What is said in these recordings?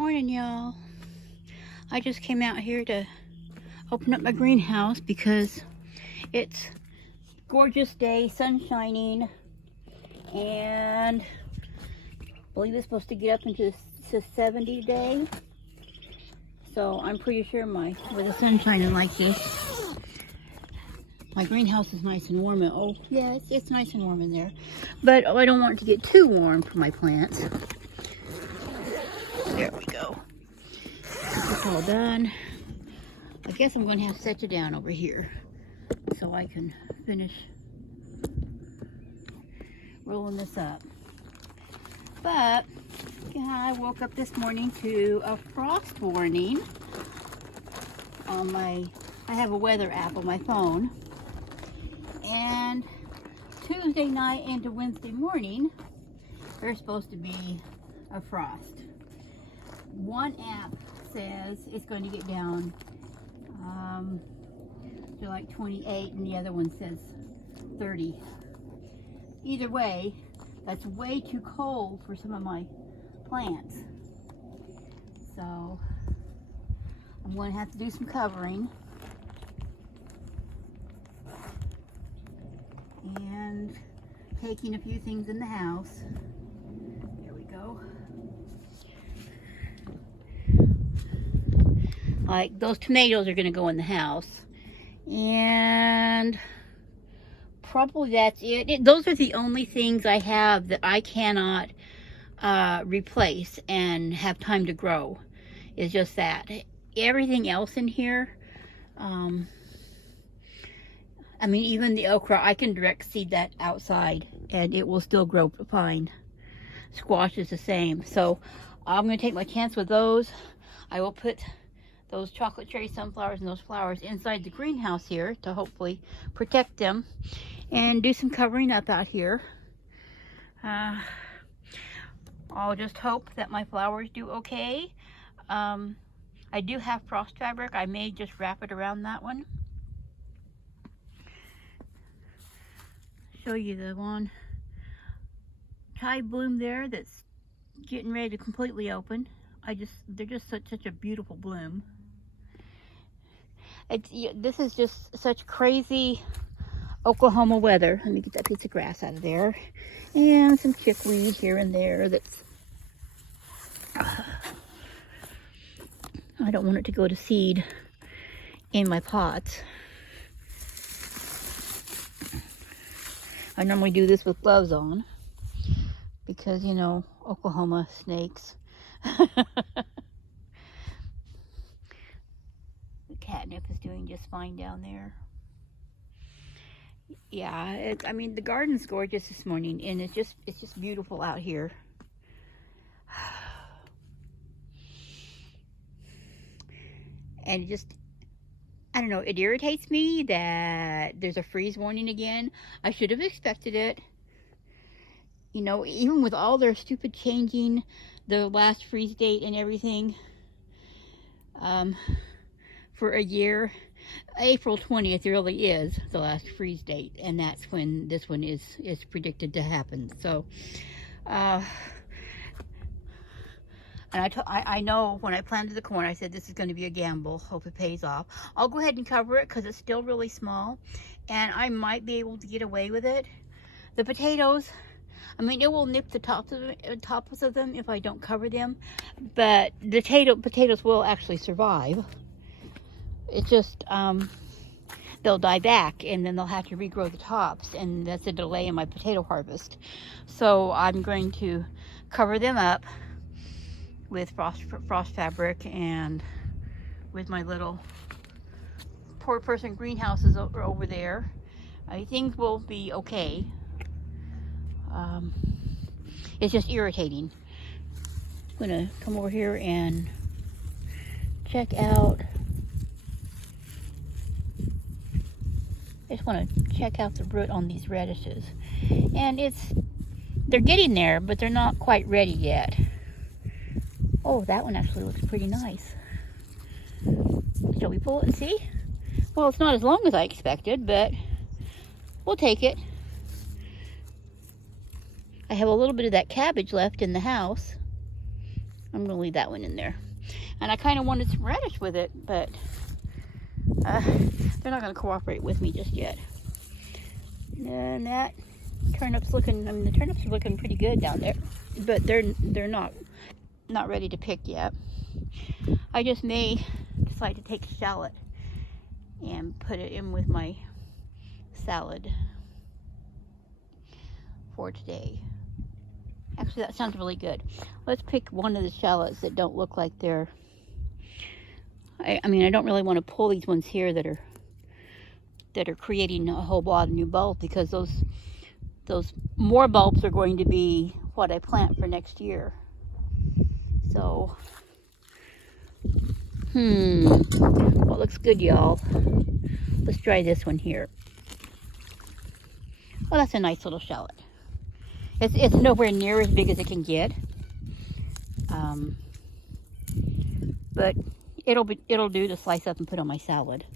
Morning, y'all. I just came out here to open up my greenhouse because it's a gorgeous day, sun shining, and I believe it's supposed to get up into the 70 today. So I'm pretty sure with the sun shining like this, my greenhouse is nice and warm. Oh yeah, it's nice and warm in there, but I don't want it to get too warm for my plants. There we go. It's all done. I guess I'm going to have to set you down over here so I can finish rolling this up. But I woke up this morning to a frost warning on I have a weather app on my phone, and Tuesday night into Wednesday morning there's supposed to be a frost. One app says it's going to get down to like 28, and the other one says 30. Either way, that's way too cold for some of my plants. So I'm going to have to do some covering and taking a few things in the house. There we go. Like those tomatoes are going to go in the house, and probably that's it. Those are the only things I have that I cannot replace and have time to grow. Is just that. Everything else in here, I mean, even the okra, I can direct seed that outside and it will still grow fine. Squash is the same. So I'm going to take my chance with those. I will put those chocolate cherry sunflowers and those flowers inside the greenhouse here to hopefully protect them, and do some covering up out here. I'll just hope that my flowers do okay. I do have frost fabric. I may just wrap it around that one. Show you the one Thai bloom there that's getting ready to completely open. They're just such a beautiful bloom. This is just such crazy Oklahoma weather. Let me get that piece of grass out of there, and some chickweed here and there. I don't want it to go to seed in my pots. I normally do this with gloves on because, you know, Oklahoma snakes. The catnip is doing just fine down there. Yeah, I mean, the garden's gorgeous this morning, and it's just beautiful out here. And I don't know, it irritates me that there's a freeze warning again. I should have expected it. You know, even with all their stupid changing the last freeze date and everything for a year, April 20th really is the last freeze date, and that's when this one is predicted to happen. So and I know when I planted the corn, I said this is going to be a gamble. Hope it pays off. I'll go ahead and cover it because it's still really small, and I might be able to get away with it. The potatoes, I mean, it will nip the tops of them if I don't cover them, but the potatoes will actually survive. It's just they'll die back, and then they'll have to regrow the tops, and that's a delay in my potato harvest. So I'm going to cover them up with frost fabric, and with my little poor person greenhouses over there. Things will be okay. It's just irritating. I'm gonna come over here and check out. I just want to check out the root on these radishes, and they're getting there, but they're not quite ready yet. Oh, that one actually looks pretty nice. Shall we pull it and see? Well, it's not as long as I expected, but we'll take it. I have a little bit of that cabbage left in the house. I'm gonna leave that one in there. And I kind of wanted some radish with it, but they're not gonna cooperate with me just yet. And that turnip's looking, I mean, the turnips are looking pretty good down there, but they're not ready to pick yet. I just may decide to take a shallot and put it in with my salad for today. Actually, that sounds really good. Let's pick one of the shallots that don't look like they're, I mean, I don't really want to pull these ones here that are creating a whole lot of new bulbs, because those more bulbs are going to be what I plant for next year. So, well, looks good, y'all. Let's try this one here. Well, that's a nice little shallot. It's nowhere near as big as it can get, but it'll do to slice up and put on my salad.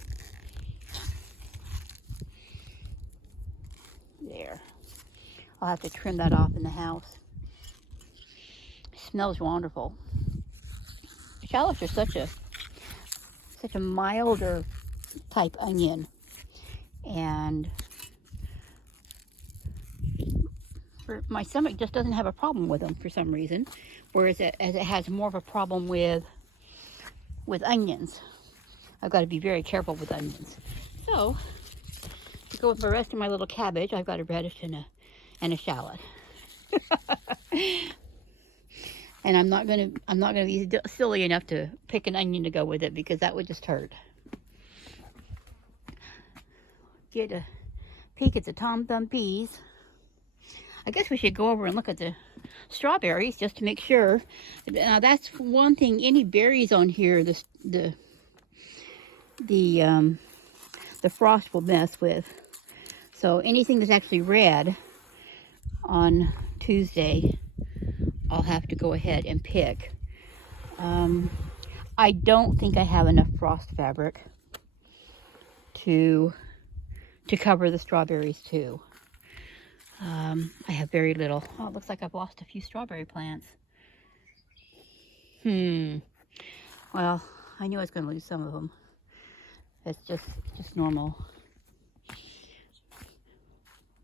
There. I'll have to trim that off in the house. It smells wonderful. Shallots are such a milder type onion, and my stomach just doesn't have a problem with them for some reason, whereas it has more of a problem with onions. I've got to be very careful with onions. So to go with the rest of my little cabbage, I've got a radish and a shallot. And I'm not gonna be silly enough to pick an onion to go with it, because that would just hurt. Get a peek at the Tom Thumb peas. I guess we should go over and look at the strawberries just to make sure. Now that's one thing. Any berries on here, the frost will mess with. So anything that's actually red on Tuesday, I'll have to go ahead and pick. I don't think I have enough frost fabric to cover the strawberries too. I have very little. Oh, it looks like I've lost a few strawberry plants. Well, I knew I was going to lose some of them. It's just normal.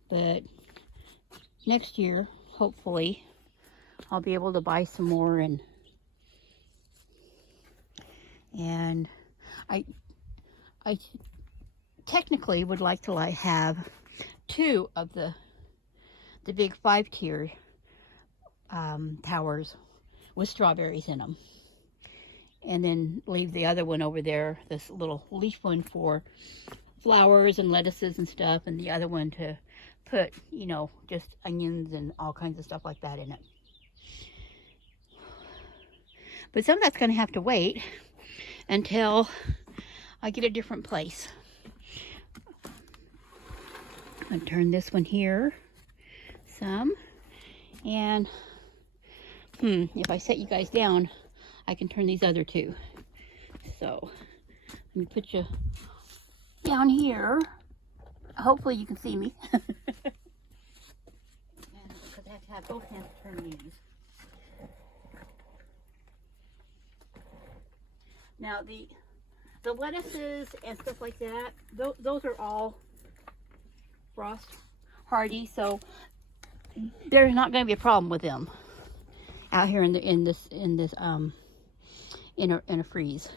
But next year, hopefully, I'll be able to buy some more, and I technically would like to have 2 of the big 5-tier towers with strawberries in them, and then leave the other one over there, this little leaf one, for flowers and lettuces and stuff, and the other one to put, you know, just onions and all kinds of stuff like that in it. But some of that's going to have to wait until I get a different place. I'm going to turn this one here some, and if I set you guys down, I can turn these other 2. So let me put you down here. Hopefully you can see me. Because I have to have both hands to turn these. Now the lettuces and stuff like that, those are all frost hardy, so there's not going to be a problem with them out here in a freeze,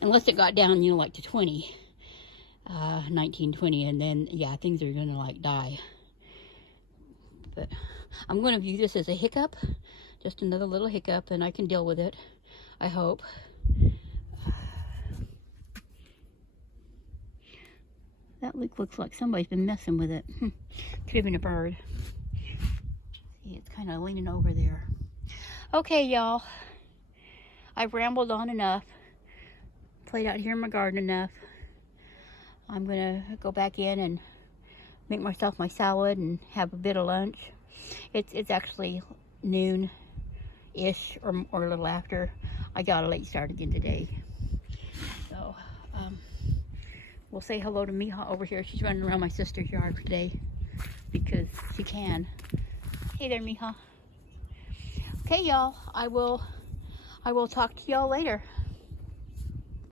unless it got down, you know, like to 20, 19, 20, and then yeah, things are going to like die. But I'm going to view this as a hiccup, just another little hiccup, and I can deal with it, I hope. That looks like somebody's been messing with it. Could have been a bird. See, it's kind of leaning over there. Okay, y'all. I've rambled on enough. Played out here in my garden enough. I'm going to go back in and make myself my salad and have a bit of lunch. It's actually noon-ish or a little after. I got a late start again today. So, we'll say hello to Miha over here. She's running around my sister's yard today because she can. Hey there, Miha. Okay, y'all. I will talk to y'all later.